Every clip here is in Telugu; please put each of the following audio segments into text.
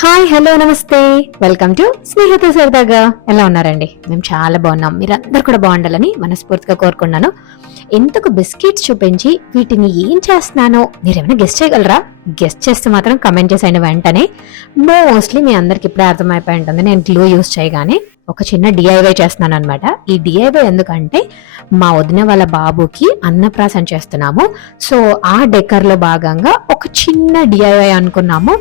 హాయ్ హలో నమస్తే, వెల్కమ్ టు స్నేహితులు సరదాగా. ఎలా ఉన్నారండి? మేము చాలా బాగున్నాం. మీరందరూ కూడా బాగుండాలని మనస్ఫూర్తిగా కోరుకున్నాను. ఇంతకు బిస్కెట్స్ చూపించి వీటిని ఏం చేస్తున్నానో మీరేమైనా గెస్ట్ చేయగలరా? గెస్ట్ చేస్తే మాత్రం కమెంట్ చేసేయండి వెంటనే. మోస్ట్లీ మీ అందరికి ఇప్పుడే అర్థమైపోయి ఉంటుంది, నేను గ్లూ యూస్ చేయగానే ఒక చిన్న డిఐవై చేస్తున్నాను అనమాట. ఈ డిఐవై ఎందుకంటే మా వదిన వాళ్ళ బాబుకి అన్నప్రాసన చేస్తున్నాము. సో ఆ డెకర్ లో భాగంగా ఒక చిన్న డిఐవై అనుకున్నాము.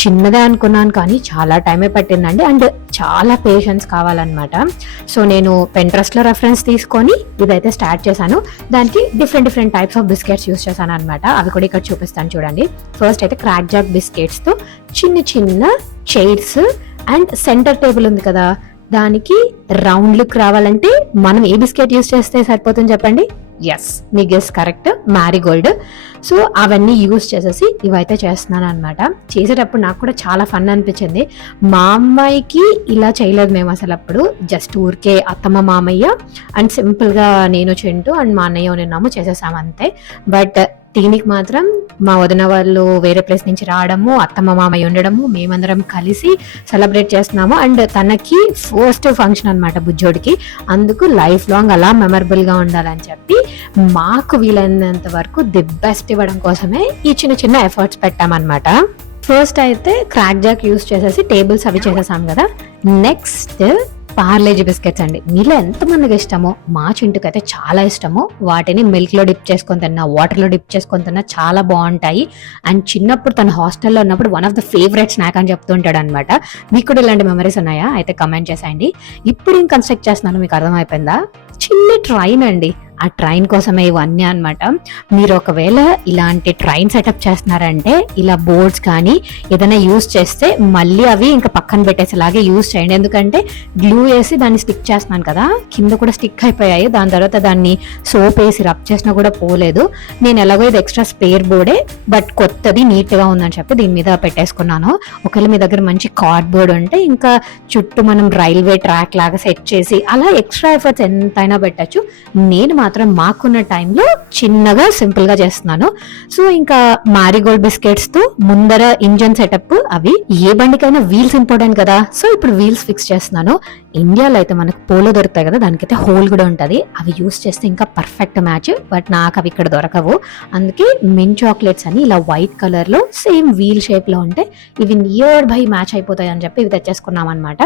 చిన్నదే అనుకున్నాను కానీ చాలా టైమే పట్టిందండి, అండ్ చాలా పేషెన్స్ కావాలన్నమాట. సో నేను Pinterest లో రెఫరెన్స్ తీసుకొని ఇదైతే స్టార్ట్ చేశాను. దానికి different types of biscuits use చేశాను అనమాట. అవి కూడా ఇక్కడ చూపిస్తాను చూడండి. ఫస్ట్ అయితే క్రాక్ జాక్ బిస్కెట్స్ తో చిన్న చైర్స్ అండ్ సెంటర్ టేబుల్ ఉంది కదా, దానికి రౌండ్ లుక్ రావాలంటే మనం ఏ బిస్కెట్ యూస్ చేస్తే సరిపోతుంది చెప్పండి? ఎస్, మీ గెస్ కరెక్ట్, మ్యారీగోల్డ్. సో అవన్నీ యూస్ చేసేసి ఇవైతే చేస్తున్నాను అనమాట. చేసేటప్పుడు నాకు కూడా చాలా ఫన్ అనిపించింది. మా అమ్మాయికి ఇలా చేయలేదు మేము అసలు. అప్పుడు జస్ట్ ఊరికే అత్తమ్మ మామయ్య అండ్ సింపుల్ గా నేను చింటూ అండ్ మా అన్నయ్య ఉన్నాము, చేసేసాము అంతే. బట్ దీనికి మాత్రం మా వదిన వాళ్ళు వేరే ప్లేస్ నుంచి రావడము, అత్తమ్మ మామయ్య ఉండడము, మేమందరం కలిసి సెలబ్రేట్ చేస్తున్నాము. అండ్ తనకి ఫస్ట్ ఫంక్షన్ అనమాట బుజ్జోడికి. అందుకు లైఫ్ లాంగ్ అలా మెమరబుల్ గా ఉండాలని చెప్పి మాకు వీలైనంత వరకు ది బెస్ట్ ఇవ్వడం కోసమే ఈ చిన్న ఎఫర్ట్స్ పెట్టామన్నమాట. ఫస్ట్ అయితే క్రాక్ జాక్ యూస్ చేసేసి టేబుల్స్ అవి చేసేసాం కదా. నెక్స్ట్ పార్లేజీ బిస్కెట్స్ అండి. మీలో ఎంతమందికి ఇష్టమో, మా చింటుకు అయితే చాలా ఇష్టము. వాటిని మిల్క్ లో డిప్ చేసుకొని తిన్నా, వాటర్ లో డిప్ చేసుకొని తిన్నా చాలా బాగుంటాయి. అండ్ చిన్నప్పుడు తన హాస్టల్లో ఉన్నప్పుడు one of the favourite snack అని చెప్తుంటాడు అనమాట. మీకు కూడా ఇలాంటి మెమరీస్ ఉన్నాయా? అయితే కమెంట్ చేసేయండి. ఇప్పుడు ఏం కన్స్ట్రక్ట్ చేస్తున్నాను మీకు అర్థమైపోయిందా? చిన్న ట్రైన్ అండి. ఆ ట్రైన్ కోసమే ఇవన్నీ అనమాట. మీరు ఒకవేళ ఇలాంటి ట్రైన్ సెటప్ చేస్తున్నారంటే ఇలా బోర్డ్స్ కానీ ఏదైనా యూస్ చేస్తే మళ్ళీ అవి ఇంకా పక్కన పెట్టేసేలాగే యూస్ చేయండి. ఎందుకంటే గ్లూ వేసి దాన్ని స్టిక్ చేస్తున్నాను కదా, కింద కూడా స్టిక్ అయిపోయాయి. దాని తర్వాత దాన్ని సోప్ వేసి రబ్ చేసినా కూడా పోలేదు. నేను ఎలాగో ఇది ఎక్స్ట్రా స్పేర్ బోర్డే, బట్ కొత్తది నీట్ గా ఉందని చెప్పి దీని మీద పెట్టేసుకున్నాను. ఒకవేళ మీ దగ్గర మంచి కార్డ్బోర్డ్ ఉంటే ఇంకా చుట్టూ మనం రైల్వే ట్రాక్ లాగా సెట్ చేసి అలా ఎక్స్ట్రా ఎఫర్ట్స్ ఎంతైనా పెట్టచ్చు. నేను మాత్రం మాకున్న టైంలో చిన్నగా సింపుల్ గా చేస్తున్నాను. సో ఇంకా మ్యారీగోల్డ్ బిస్కెట్స్ తో ముందర ఇంజన్ సెటప్, అవి ఏ బండికైనా వీల్స్ ఇంపార్టెంట్ కదా. సో ఇప్పుడు వీల్స్ ఫిక్స్ చేస్తున్నాను. ఇండియాలో అయితే మనకు పోలో దొరుకుతాయి కదా, దానికైతే హోల్ కూడా ఉంటది. అవి యూస్ చేస్తే ఇంకా పర్ఫెక్ట్ మ్యాచ్. బట్ నాకు అవి ఇక్కడ దొరకవు. అందుకే మిన్ చాక్లెట్స్ అని ఇలా వైట్ కలర్ లో సేమ్ వీల్ షేప్ లో ఉంటే ఇవి నియర్ బై మ్యాచ్ అయిపోతాయి అని చెప్పి ఇవి తెచ్చేసుకున్నాం అనమాట.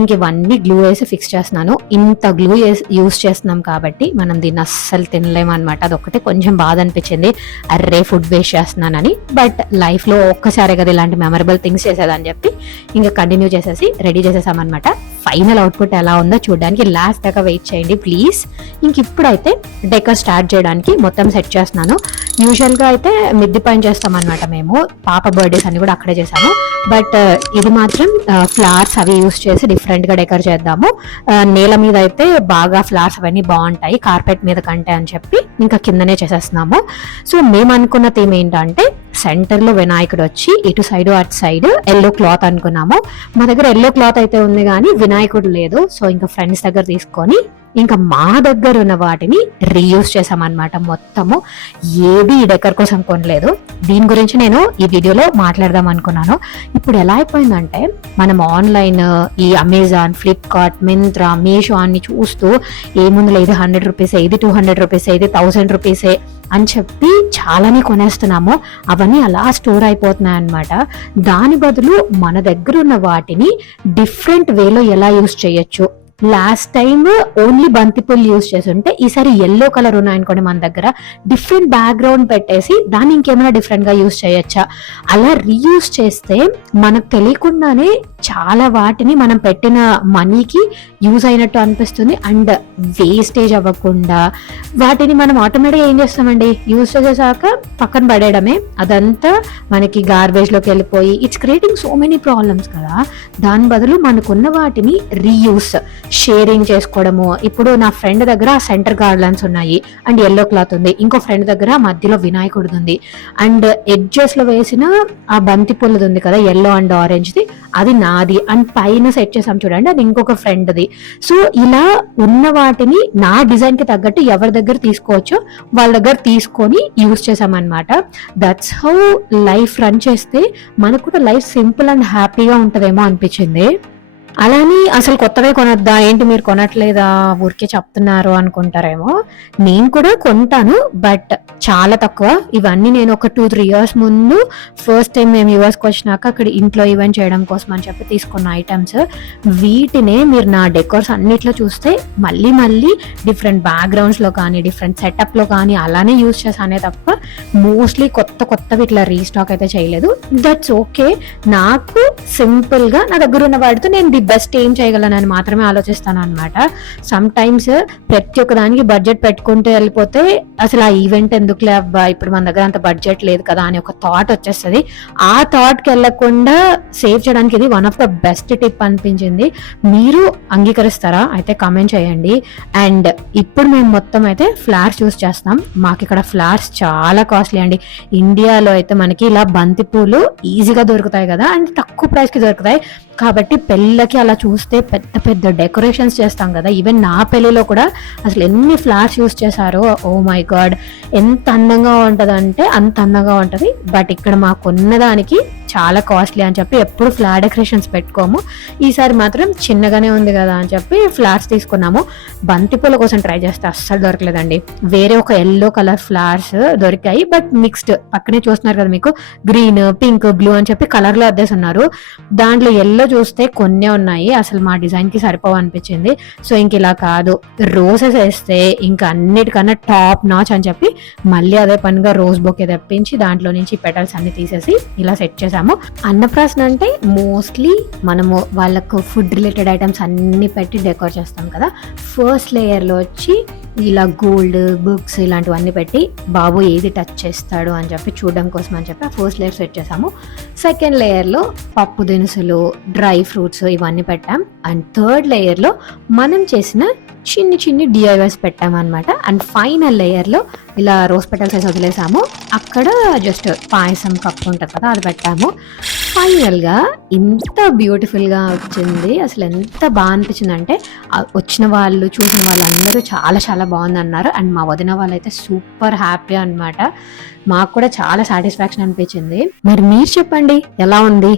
ఇంక ఇవన్నీ గ్లూ వేసి ఫిక్స్ చేస్తున్నాను. ఇంత గ్లూ యూస్ చేస్తున్నాం కాబట్టి మనం దీన్ని అస్సలు తినలేమన్నమాట. అదొక్కటే కొంచెం బాధ అనిపించింది, అర్రే ఫుడ్ వేస్ట్ చేస్తున్నానని. బట్ లైఫ్ లో ఒక్కసారి కదా ఇలాంటి మెమరబుల్ థింగ్స్ చేసేదని చెప్పి ఇంకా కంటిన్యూ చేసేసి రెడీ చేసేసామన్నమాట. ఫైనల్ అవుట్పుట్ ఎలా ఉందో చూడడానికి లాస్ట్ దాకా వెయిట్ చేయండి ప్లీజ్. ఇంక ఇప్పుడైతే డెకర్ స్టార్ట్ చేయడానికి మొత్తం సెట్ చేస్తున్నాను. యూజువల్ గా అయితే మిద్ది పైన చేస్తాం అనమాట మేము. పాప బర్త్డేస్ అన్ని కూడా అక్కడే చేసాము. బట్ ఇది మాత్రం ఫ్లవర్స్ అవి యూస్ చేసి డిఫరెంట్ గా డెకర్ చేద్దాము. నేల మీద అయితే బాగా ఫ్లవర్స్ అవన్నీ బాగుంటాయి కార్పెట్ మీద కంటే అని చెప్పి ఇంకా కిందనే చేసేస్తున్నాము. సో మేము అనుకున్న థీమ్ ఏంటంటే సెంటర్ లో వినాయకుడు వచ్చి ఇటు సైడ్ అటు సైడ్ ఎల్లో క్లాత్ అనుకున్నాము. మా దగ్గర ఎల్లో క్లాత్ అయితే ఉంది కానీ వినాయకుడు లేదు. సో ఇంకా ఫ్రెండ్స్ దగ్గర తీసుకొని ఇంకా మా దగ్గర ఉన్న వాటిని రీయూజ్ చేసామన్నమాట. మొత్తము ఏది ఈ డెకర్ కోసం కొనలేదు. దీని గురించి నేను ఈ వీడియోలో మాట్లాడదాం అనుకున్నాను. ఇప్పుడు ఎలా అయిపోయిందంటే మనం ఆన్లైన్ ఈ అమెజాన్, ఫ్లిప్కార్ట్, మింత్రా, మీషో అన్ని చూస్తూ ఏముంది ఇది 100 రూపీసే, ఇది 200 రూపీసే, ఇది 1000 రూపీసే అని చెప్పి చాలానే కొనేస్తున్నాము. అవన్నీ అలా స్టోర్ అయిపోతున్నాయి అన్నమాట. దాని బదులు మన దగ్గర ఉన్న వాటిని డిఫరెంట్ వేలో ఎలా యూజ్ చేయొచ్చు. లాస్ట్ టైం ఓన్లీ బంతిపూలు యూజ్ చేసి ఉంటే ఈసారి ఎల్లో కలర్ ఉన్నాయనుకోండి మన దగ్గర, డిఫరెంట్ బ్యాక్గ్రౌండ్ పెట్టేసి దాన్ని ఇంకేమైనా డిఫరెంట్ గా యూజ్ చేయొచ్చా. అలా రీయూజ్ చేస్తే మనకు తెలియకుండానే చాలా వాటిని మనం పెట్టిన మనీకి యూజ్ అయినట్టు అనిపిస్తుంది. అండ్ వేస్టేజ్ అవ్వకుండా వాటిని మనం ఆటోమేటిక్గా ఏం చేస్తామండి, యూజ్ చేసాక పక్కన పడేయడమే. అదంతా మనకి గార్బేజ్ లోకి వెళ్ళిపోయి it's creating so many problems కదా. దాని బదులు మనకున్న వాటిని రీయూస్ షేరింగ్ చేసుకోవడము. ఇప్పుడు నా ఫ్రెండ్ దగ్గర సెంటర్ గార్లెన్స్ ఉన్నాయి అండ్ ఎల్లో క్లాత్ ఉంది, ఇంకో ఫ్రెండ్ దగ్గర మధ్యలో వినాయకుడిది ఉంది, అండ్ ఎడ్జెస్ లో వేసిన ఆ బంతి పూలది ఉంది కదా ఎల్లో అండ్ ఆరెంజ్ది, అది నాది, అండ్ పైన సెట్ చేసాం చూడండి అది ఇంకొక ఫ్రెండ్ది. సో ఇలా ఉన్న వాటిని నా డిజైన్ కి తగ్గట్టు ఎవరి దగ్గర తీసుకోవచ్చో వాళ్ళ దగ్గర తీసుకొని యూజ్ చేసామన్నమాట. దట్స్ హౌ లైఫ్ రన్ చేస్తే మనకు కూడా లైఫ్ సింపుల్ అండ్ హ్యాపీగా ఉంటదేమో అనిపించింది. అలాని అసలు కొత్తవే కొనొద్దా ఏంటి మీరు కొనట్లేదా ఊరికే చెప్తున్నారు అనుకుంటారేమో. నేను కూడా కొంటాను బట్ చాలా తక్కువ. ఇవన్నీ నేను ఒక 2-3 years ముందు ఫస్ట్ టైం మేము యూఎస్కి వచ్చినాక అక్కడ ఇంట్లో ఈవెంట్ చేయడం కోసం అని చెప్పి తీసుకున్న ఐటమ్స్. వీటినే మీరు నా డెకోర్స్ అన్నిట్లో చూస్తే మళ్ళీ మళ్ళీ డిఫరెంట్ బ్యాక్గ్రౌండ్స్ లో కానీ డిఫరెంట్ సెటప్ లో కానీ అలానే యూజ్ చేశానే తప్ప మోస్ట్లీ కొత్తవి ఇట్లా రీస్టాక్ అయితే చేయలేదు. That's okay. నాకు సింపుల్ గా నా దగ్గర ఉన్న వాటితో నేను బెస్ట్ ఏం చేయగలనని మాత్రమే ఆలోచిస్తాను అనమాట. సమ్ టైమ్స్ ప్రతి ఒక్క దానికి బడ్జెట్ పెట్టుకుంటూ వెళ్ళిపోతే అసలు ఆ ఈవెంట్ ఎందుకులే అబ్బా ఇప్పుడు మన దగ్గర అంత బడ్జెట్ లేదు కదా అని ఒక థాట్ వచ్చేస్తుంది. ఆ థాట్ కి వెళ్ళకుండా సేవ్ చేయడానికి ఇది one of the best tip అనిపించింది. మీరు అంగీకరిస్తారా అయితే కామెంట్ చేయండి. అండ్ ఇప్పుడు మేము మొత్తం అయితే ఫ్లవర్స్ యూస్ చేస్తాం. మాకు ఇక్కడ ఫ్లవర్స్ చాలా కాస్ట్లీ అండి. ఇండియాలో అయితే మనకి ఇలా బంతి పూలు ఈజీగా దొరుకుతాయి కదా అండ్ తక్కువ ప్రైస్ కి దొరుకుతాయి కాబట్టి పెళ్ళకి అలా చూస్తే పెద్ద పెద్ద డెకరేషన్స్ చేస్తాం కదా. ఈవెన్ నా పెళ్లిలో కూడా అసలు ఎన్ని ఫ్లవర్స్ యూస్ చేశారో, ఓ మై గాడ్ ఎంత అందంగా ఉంటదంటే అంత అందంగా ఉంటది. బట్ ఇక్కడ మాకున్న దానికి చాలా కాస్ట్లీ అని చెప్పి ఎప్పుడు ఫ్లవర్ డెకరేషన్స్ పెట్టుకోము. ఈసారి మాత్రం చిన్నగానే ఉంది కదా అని చెప్పి ఫ్లవర్స్ తీసుకున్నాము. బంతిపూల కోసం ట్రై చేస్తే అస్సలు దొరకలేదండి. వేరే ఒక ఎల్లో కలర్ ఫ్లవర్స్ దొరికాయి బట్ మిక్స్డ్. పక్కనే చూస్తున్నారు కదా మీకు గ్రీన్ పింక్ బ్లూ అని చెప్పి కలర్ లో అద్దేస్తున్నారు. దాంట్లో ఎల్లో చూస్తే కొన్నే ఉన్నాయి, అసలు మా డిజైన్ కి సరిపోవు అనిపించింది. సో ఇంక ఇలా కాదు, రోజెస్ వేస్తే ఇంకా అన్నిటికన్నా టాప్ నాచ్ అని చెప్పి మళ్ళీ అదే పనిగా రోజ్ బొకే తెప్పించి దాంట్లో నుంచి పెటల్స్ అన్ని తీసేసి ఇలా సెట్ చేసాము. అన్నప్రాసన అంటే మోస్ట్లీ మనము వాళ్ళకు ఫుడ్ రిలేటెడ్ ఐటమ్స్ అన్ని పెట్టి డెకోర్ చేస్తాం కదా. ఫస్ట్ లేయర్ లో వచ్చి ఇలా గోల్డ్ బుక్స్ ఇలాంటివన్నీ పెట్టి బాబు ఏది టచ్ చేస్తాడు అని చెప్పి చూడడం కోసం అని చెప్పి ఫస్ట్ లేయర్ సెట్ చేసాము. సెకండ్ లేయర్ లో పప్పు దినుసులు డ్రై ఫ్రూట్స్ ఇవన్నీ పెట్టాం. అండ్ థర్డ్ లేయర్ లో మనం చేసిన చిన్ని డిఐవైస్ పెట్టామన్నమాట. అండ్ ఫైనల్ లేయర్ లో ఇలా రోజ్ పెటల్స్ వేసి వదిలేసాము. అక్కడ జస్ట్ పాయసం కప్పు ఉంటుంది కదా అది పెట్టాము. ఫైనల్ గా ఇంత బ్యూటిఫుల్ గా వచ్చింది. అసలు ఎంత బాగా అనిపించింది అంటే వచ్చిన వాళ్ళు చూసిన వాళ్ళందరూ చాలా చాలా బాగుంది అన్నారు. అండ్ మా వదిన వాళ్ళు అయితే సూపర్ హ్యాపీ అన్నమాట. మాకు కూడా చాలా సాటిస్ఫాక్షన్ అనిపించింది. మరి మీరు చెప్పండి ఎలా ఉంది?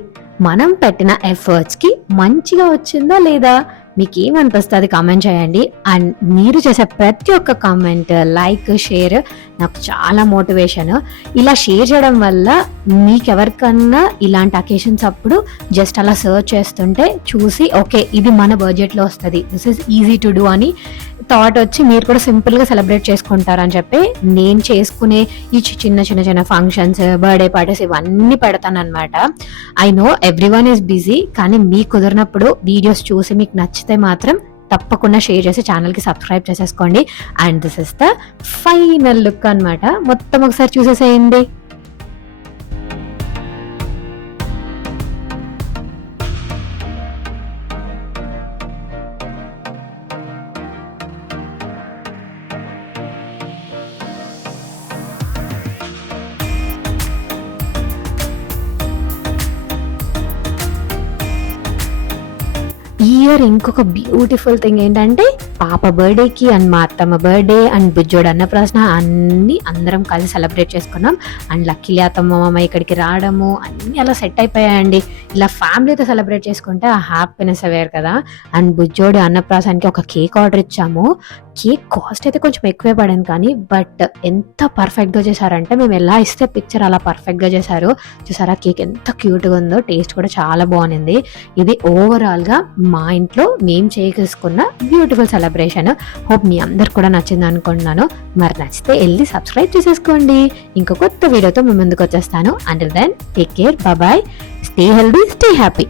మనం పెట్టిన ఎఫర్ట్స్ కి మంచిగా వచ్చిందా లేదా? మీకు ఏమనిపిస్తుంది కామెంట్ చేయండి. అండ్ మీరు చేసే ప్రతి ఒక్క కామెంట్ లైక్ షేర్ నాకు చాలా మోటివేషన్. ఇలా షేర్ చేయడం వల్ల మీకెవరికన్నా ఇలాంటి అకేషన్స్ అప్పుడు జస్ట్ అలా సర్చ్ చేస్తుంటే చూసి ఓకే ఇది మన బడ్జెట్లో వస్తుంది, this is easy to do అని థాట్ వచ్చి మీరు కూడా సింపుల్గా సెలబ్రేట్ చేసుకుంటారని చెప్పి నేను చేసుకునే ఈ చిన్న ఫంక్షన్స్ బర్త్డే పార్టీస్ ఇవన్నీ పెడతాను అనమాట. I know every one is busy, కానీ మీకు కుదిరినప్పుడు వీడియోస్ చూసి మీకు నచ్చితే మాత్రం తప్పకుండా షేర్ చేసి ఛానల్కి సబ్స్క్రైబ్ చేసేసుకోండి. And this is the final look అనమాట. మొత్తం ఒకసారి చూసేసేయండి. ఈ ఇయర్ ఇంకొక బ్యూటిఫుల్ థింగ్ ఏంటంటే పాప బర్త్డేకి అండ్ మా అత్తమ్మ బర్త్డే అండ్ బుజ్జోడు అన్నప్రాసన అన్ని అందరం కలిసి సెలబ్రేట్ చేసుకున్నాం. అండ్ లక్కీలీ అత్తమ్మ మామ ఇక్కడికి రావడము అన్ని అలా సెట్ అయిపోయాయండి. ఇలా ఫ్యామిలీతో సెలబ్రేట్ చేసుకుంటే ఆ హ్యాపీనెస్ అవేర్ కదా. అండ్ బుజ్జోడు అన్నప్రాసనకి ఒక కేక్ ఆర్డర్ ఇచ్చాము. కేక్ కాస్ట్ అయితే కొంచెం ఎక్కువే పడింది కానీ బట్ ఎంత పర్ఫెక్ట్గా చేశారంటే మేము ఎలా ఇస్తే పిక్చర్ అలా పర్ఫెక్ట్గా చేశారు. చూసారా కేక్ ఎంత క్యూట్గా ఉందో, టేస్ట్ కూడా చాలా బాగుంది. ఇది ఓవరాల్గా మా ఇంట్లో మేము చేసుకున్న బ్యూటిఫుల్ సెలబ్రేషన్. హోప్ మీ అందరు కూడా నచ్చింది అనుకుంటున్నాను. మరి నచ్చితే వెళ్ళి సబ్స్క్రైబ్ చేసేసుకోండి. ఇంకో కొత్త వీడియోతో మేము ముందుకు వచ్చేస్తాను. Until then take care, bye, stay healthy, stay happy.